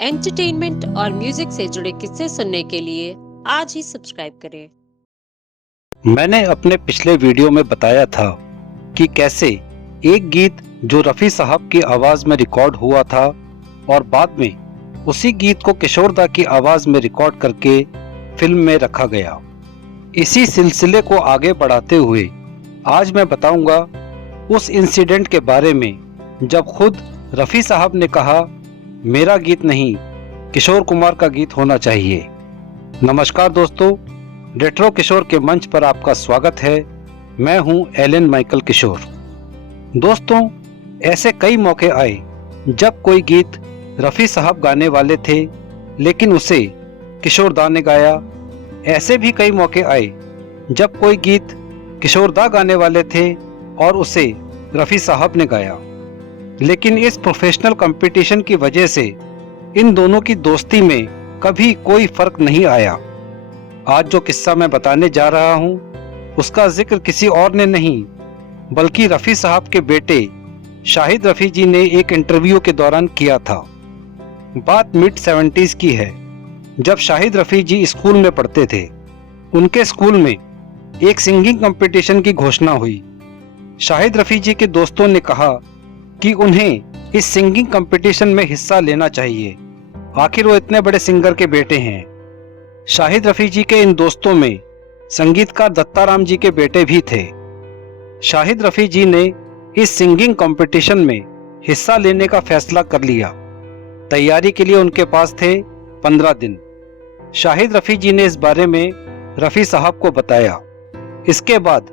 Entertainment और music से जुड़े किस्से सुनने के लिए आज ही सब्सक्राइब करें। मैंने अपने पिछले वीडियो में बताया था कि कैसे एक गीत जो रफ़ी साहब की आवाज़ में रिकॉर्ड हुआ था और बाद में उसी गीत को किशोर दा की आवाज़ में रिकॉर्ड करके फिल्म में रखा गया। इसी सिलसिले को आगे बढ़ाते हुए आज मैं बताऊंगा उस इंसिडेंट के बारे में जब खुद रफ़ी साहब ने कहा मेरा गीत नहीं, किशोर कुमार का गीत होना चाहिए। नमस्कार दोस्तों, रेट्रो किशोर के मंच पर आपका स्वागत है। मैं हूं एलन माइकल किशोर। दोस्तों, ऐसे कई मौके आए जब कोई गीत रफ़ी साहब गाने वाले थे लेकिन उसे किशोर दा ने गाया। ऐसे भी कई मौके आए जब कोई गीत किशोर दा गाने वाले थे और उसे रफ़ी साहब ने गाया, लेकिन इस प्रोफेशनल कंपटीशन की वजह से इन दोनों की दोस्ती में कभी कोई फर्क नहीं आया। आज जो किस्सा मैं बताने जा रहा हूँ उसका जिक्र किसी और ने नहीं बल्कि रफ़ी साहब के बेटे शाहिद रफ़ी जी ने एक इंटरव्यू के दौरान किया था। बात मिड 70s की है, जब शाहिद रफ़ी जी स्कूल में पढ़ते थे। उनके स्कूल में एक सिंगिंग कंपटीशन की घोषणा हुई। शाहिद रफ़ी जी के दोस्तों ने कहा कि उन्हें इस सिंगिंग कंपटीशन में हिस्सा लेना चाहिए, आखिर वो इतने बड़े सिंगर के बेटे हैं। शाहिद रफ़ी जी के इन दोस्तों में संगीतकार दत्ताराम जी के बेटे भी थे। शाहिद रफ़ी जी ने इस सिंगिंग कंपटीशन में हिस्सा लेने का फैसला कर लिया। तैयारी के लिए उनके पास थे 15 दिन। शाहिद रफ़ी जी ने इस बारे में रफ़ी साहब को बताया। इसके बाद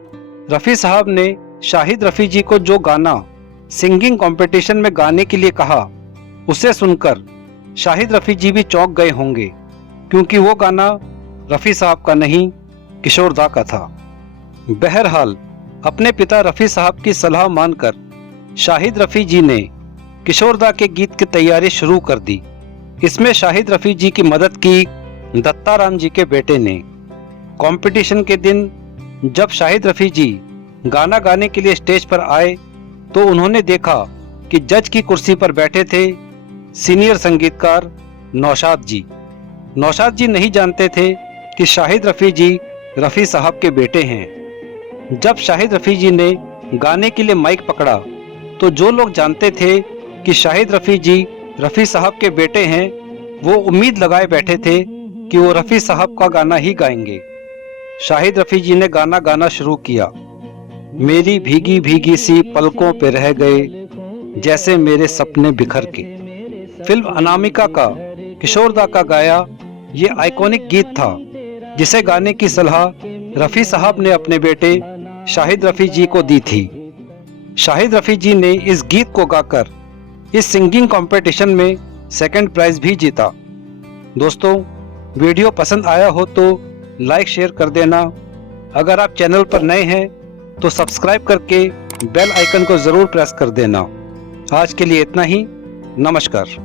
रफ़ी साहब ने शाहिद रफ़ी जी को जो गाना सिंगिंग कंपटीशन में गाने के लिए कहा, उसे सुनकर शाहिद रफ़ी जी भी चौंक गए होंगे, क्योंकि वो गाना रफ़ी साहब का नहीं, किशोर दा का था। बहरहाल अपने पिता रफ़ी साहब की सलाह मानकर शाहिद रफ़ी जी ने किशोर दा के गीत की तैयारी शुरू कर दी। इसमें शाहिद रफ़ी जी की मदद की दत्ताराम जी के बेटे ने। कंपटीशन के दिन जब शाहिद रफ़ी जी गाना गाने के लिए स्टेज पर आए तो उन्होंने देखा कि जज की कुर्सी पर बैठे थे सीनियर संगीतकार नौशाद जी। नौशाद जी नहीं जानते थे कि शाहिद रफ़ी जी रफ़ी साहब के बेटे हैं। जब शाहिद रफ़ी जी ने गाने के लिए माइक पकड़ा तो जो लोग जानते थे कि शाहिद रफ़ी जी रफ़ी साहब के बेटे हैं, वो उम्मीद लगाए बैठे थे कि वो रफ़ी साहब का गाना ही गाएंगे। शाहिद रफ़ी जी ने गाना गाना शुरू किया। मेरी भीगी भीगी सी पलकों पे रह गए जैसे मेरे सपने बिखर के। फिल्म अनामिका का किशोर दा का गाया ये आइकॉनिक गीत था, जिसे गाने की सलाह रफ़ी साहब ने अपने बेटे शाहिद रफ़ी जी को दी थी। शाहिद रफ़ी जी ने इस गीत को गाकर इस सिंगिंग कंपटीशन में सेकंड प्राइज भी जीता। दोस्तों, वीडियो पसंद आया हो तो लाइक शेयर कर देना। अगर आप चैनल पर नए हैं तो सब्सक्राइब करके बेल आइकन को ज़रूर प्रेस कर देना। आज के लिए इतना ही। नमस्कार।